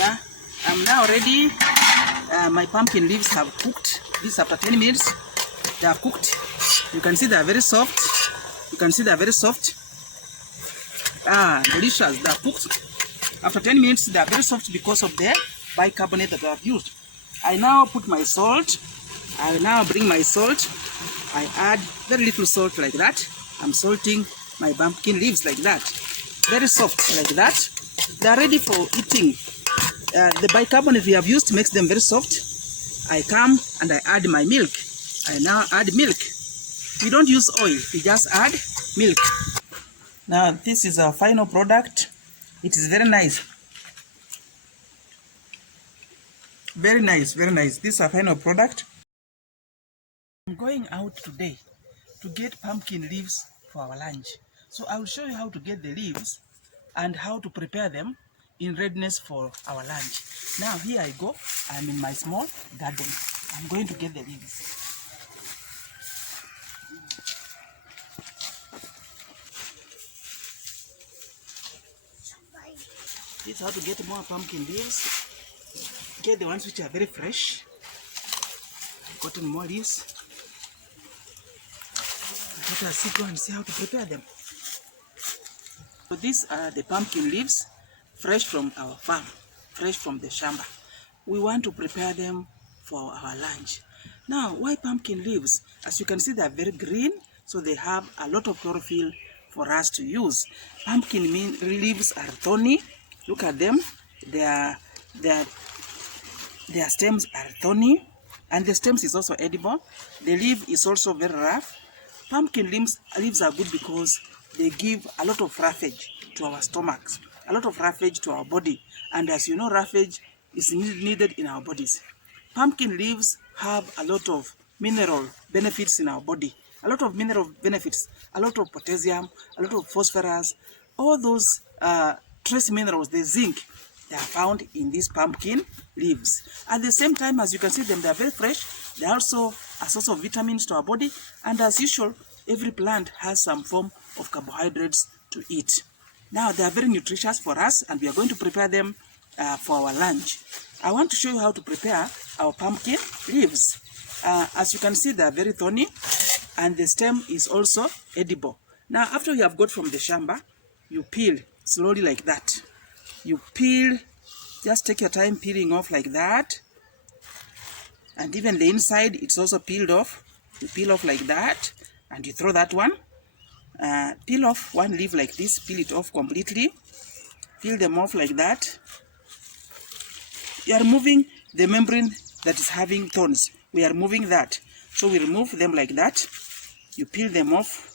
Yeah, I'm now ready. My pumpkin leaves have cooked. This after 10 minutes. They are cooked. You can see they are very soft. You can see they are very soft. Delicious. They are cooked. After 10 minutes, they are very soft because of the bicarbonate that I have used. I now put my salt. I now bring my salt. I add very little salt like that. I'm salting my pumpkin leaves like that. Very soft like that. They are ready for eating. The bicarbonate we have used makes them very soft. I come and I add my milk. I now add milk. We don't use oil, we just add milk. Now this is our final product. It is very nice. Very nice, very nice. This is our final product. I'm going out today to get pumpkin leaves for our lunch. So I will show you how to get the leaves and how to prepare them in readiness for our lunch. Now here I go. I'm in my small garden. I'm going to get the leaves. This is how to get more pumpkin leaves. Get the ones which are very fresh. I've gotten more leaves. Let us go and see how to prepare them. So these are the pumpkin leaves, fresh from our farm, fresh from the shamba. We want to prepare them for our lunch. Now, why pumpkin leaves? As you can see, they are very green, so they have a lot of chlorophyll for us to use. Pumpkin leaves are thorny. Look at them. Their stems are thorny, and the stems is also edible. The leaf is also very rough. Pumpkin leaves are good because they give a lot of roughage to our stomachs, a lot of roughage to our body. And as you know, roughage is needed in our bodies. Pumpkin leaves have a lot of mineral benefits in our body, a lot of mineral benefits, a lot of potassium, a lot of phosphorus. All those trace minerals, the zinc, they are found in these pumpkin leaves. At the same time, as you can see them, they are very fresh. They are also a source of vitamins to our body. And as usual, every plant has some form of carbohydrates to eat. Now, they are very nutritious for us, and we are going to prepare them for our lunch. I want to show you how to prepare our pumpkin leaves. As you can see, they are very thorny, and the stem is also edible. Now, after you have got from the shamba, you peel slowly like that. You peel, just take your time peeling off like that. And even the inside, it's also peeled off. You peel off like that, and you throw that one. Peel off one leaf like this, peel it off completely. Peel them off like that. You are removing the membrane that is having thorns. We are removing that. So we remove them like that. You peel them off.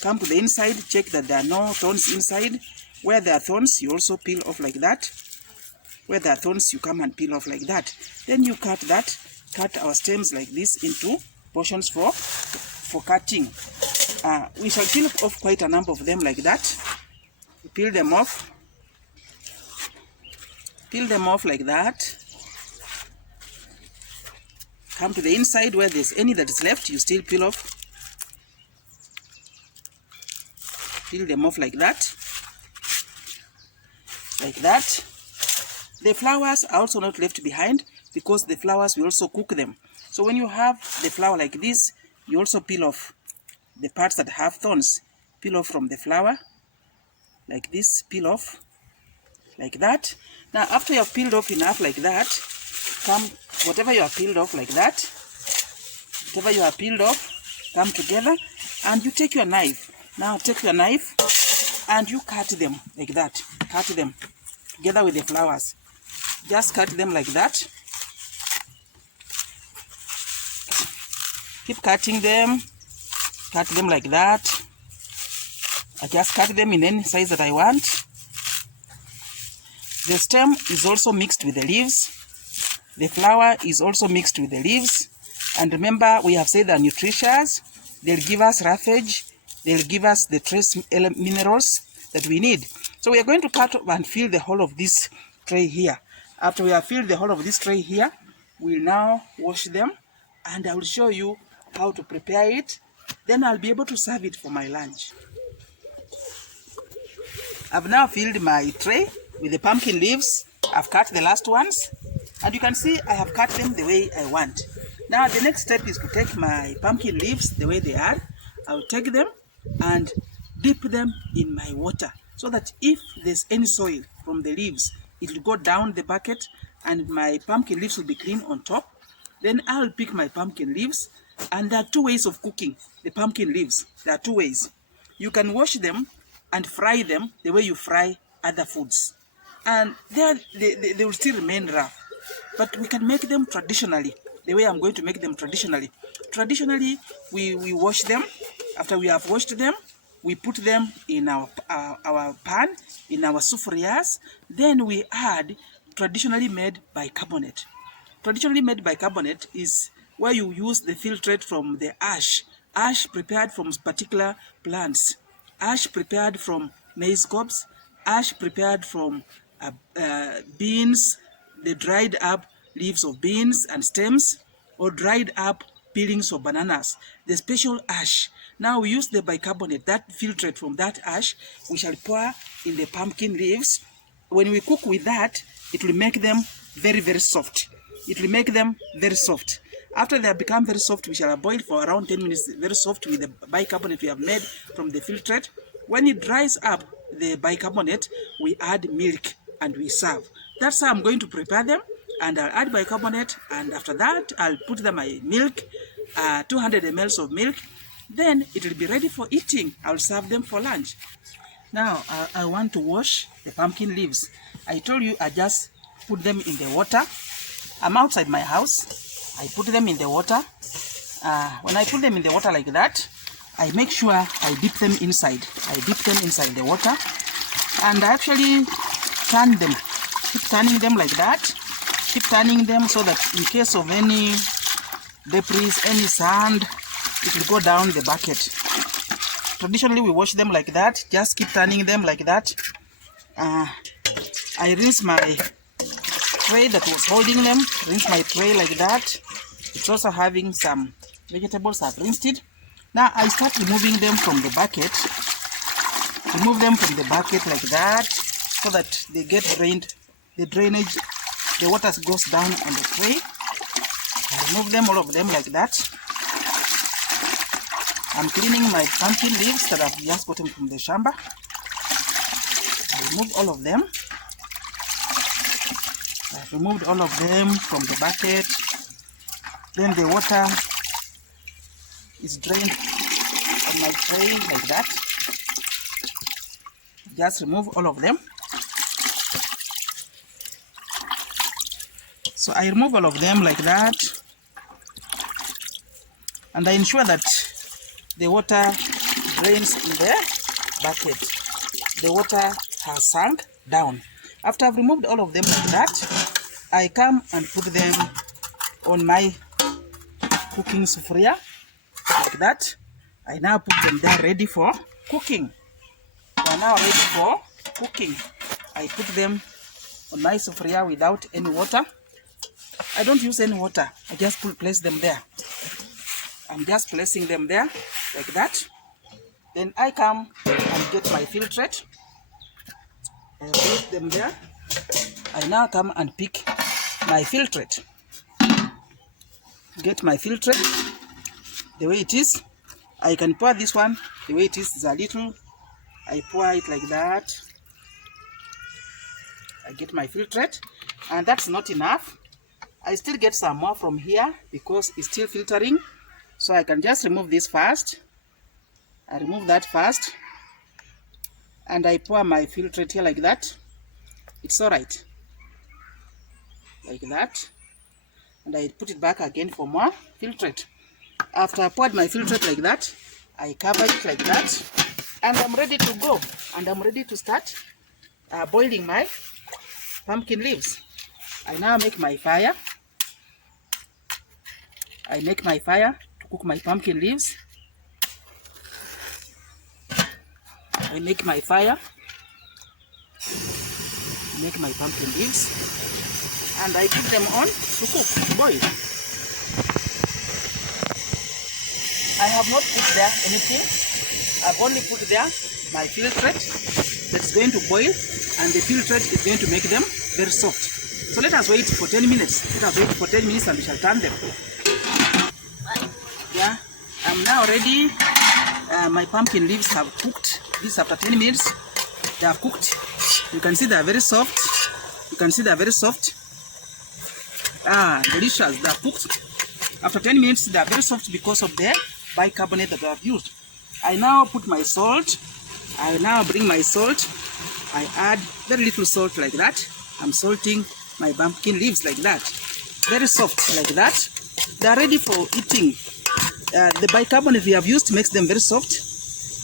Come to the inside, check that there are no thorns inside. Where there are thorns, you also peel off like that. Where there are thorns, you come and peel off like that. Then you cut that. Cut our stems like this into portions for cutting. We shall peel off quite a number of them like that. Peel them off. Peel them off like that. Come to the inside where there's any that is left, you still peel off. Peel them off like that. Like that. The flowers are also not left behind because the flowers, we also cook them. So when you have the flower like this, you also peel off the parts that have thorns. Peel off from the flower like this, peel off like that. Now after you have peeled off enough like that, whatever you have peeled off like that, whatever you have peeled off, come together and you take your knife. Now take your knife and you cut them like that. Cut them together with the flowers. Just cut them like that. Keep cutting them. Cut them like that. I just cut them in any size that I want. The stem is also mixed with the leaves. The flower is also mixed with the leaves. And remember, we have said they're nutritious. They'll give us roughage. They'll give us the trace minerals that we need. So we are going to cut and fill the whole of this tray here. After we have filled the whole of this tray here, we'll now wash them. And I will show you how to prepare it. Then I'll be able to serve it for my lunch. I've now filled my tray with the pumpkin leaves. I've cut the last ones, and you can see I have cut them the way I want. Now the next step is to take my pumpkin leaves the way they are. I'll take them and dip them in my water so that if there's any soil from the leaves, it will go down the bucket and my pumpkin leaves will be clean on top. Then I'll pick my pumpkin leaves, and there are two ways of cooking the pumpkin leaves. There are two ways. You can wash them and fry them the way you fry other foods, and they will still remain rough. But we can make them traditionally, the way I'm going to make them traditionally. Traditionally, we wash them. After we have washed them, we put them in our pan, in our sufurias. Then we add traditionally made bicarbonate. Traditionally made bicarbonate is where you use the filtrate from the ash prepared from particular plants, ash prepared from maize cobs, ash prepared from beans, the dried up leaves of beans and stems, or dried up peelings of bananas, the special ash. Now we use the bicarbonate, that filtrate from that ash, we shall pour in the pumpkin leaves. When we cook with that, it will make them very, very soft. It will make them very soft. After they have become very soft, we shall boil for around 10 minutes, very soft with the bicarbonate we have made from the filtrate. When it dries up, the bicarbonate, we add milk and we serve. That's how I'm going to prepare them. And I'll add bicarbonate, and after that, I'll put them my milk, 200 ml of milk. Then it will be ready for eating. I'll serve them for lunch. Now, I want to wash the pumpkin leaves. I told you I just put them in the water. I'm outside my house. I put them in the water. When I put them in the water like that, I make sure I dip them inside. I dip them inside the water. And I actually turn them. Keep turning them like that. Keep turning them so that in case of any debris, any sand, it will go down the bucket. Traditionally, we wash them like that. Just keep turning them like that. I rinse my tray that was holding them. Rinse my tray like that. It's also having some vegetables I've rinsed it. Now I start removing them from the bucket. Remove them from the bucket like that so that they get drained. The drainage, the water goes down on the tray. Remove them, all of them like that. I'm cleaning my pumpkin leaves that I've just gotten from the shamba. Remove all of them. I've removed all of them from the bucket. Then the water is drained on my tray like that. Just remove all of them. So I remove all of them like that. And I ensure that the water drains in the bucket. The water has sunk down. After I've removed all of them like that, I come and put them on my cooking sufuria like that. I now put them there ready for cooking. They are now ready for cooking. I put them on my sufuria without any water. I don't use any water. I just place them there. I'm just placing them there like that. Then I come and get my filtrate. I place them there. I now come and pick my filtrate. Get my filtrate the way it is. I can pour this one the way it is a little. I pour it like that. I get my filtrate, and that's not enough. I still get some more from here because it's still filtering. So I can just remove this first. I remove that first. And I pour my filtrate here like that. It's alright. Like that. And I put it back again for more filtrate. After I poured my filtrate like that, I cover it like that. And I'm ready to go. And I'm ready to start boiling my pumpkin leaves. I now make my fire. I make my fire to cook my pumpkin leaves. I make my fire, make my pumpkin leaves, and I put them on to cook, to boil. I have not put there anything. I've only put there my filtrate that's going to boil, and the filtrate is going to make them very soft. So let us wait for 10 minutes. Let us wait for 10 minutes and we shall turn them. Yeah, I'm now ready. My pumpkin leaves have cooked. This after 10 minutes. They have cooked. You can see they are very soft. You can see they are very soft. Delicious. They are cooked. After 10 minutes, they are very soft because of the bicarbonate that I have used. I now put my salt. I now bring my salt. I add very little salt like that. I'm salting my pumpkin leaves like that. Very soft like that. They are ready for eating. The bicarbonate we have used makes them very soft.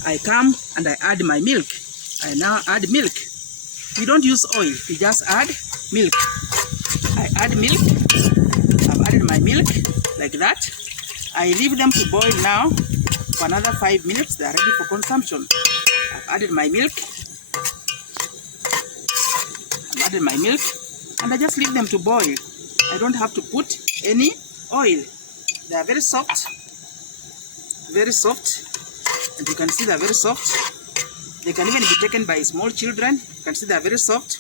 I come and I add my milk. I now add milk. We don't use oil. We just add milk. I add milk. I've added my milk like that. I leave them to boil now for another 5 minutes. They are ready for consumption. I've added my milk. I've added my milk. And I just leave them to boil. I don't have to put any oil. They are very soft. Very soft. And you can see they are very soft. They can even be taken by small children. You can see they are very soft.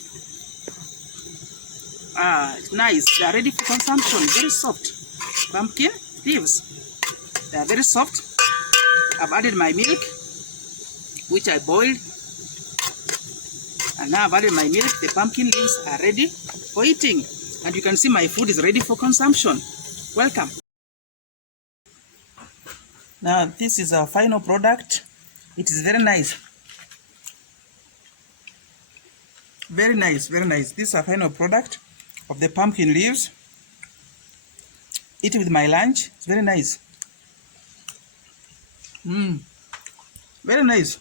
It's nice. They are ready for consumption. Very soft. Pumpkin leaves. They are very soft. I've added my milk, which I boiled. And now I've added my milk. The pumpkin leaves are ready for eating. And you can see my food is ready for consumption. Welcome. Now this is our final product. It is very nice. Very nice, very nice. This is our final product of the pumpkin leaves. Eat it with my lunch. It's very nice. Very nice.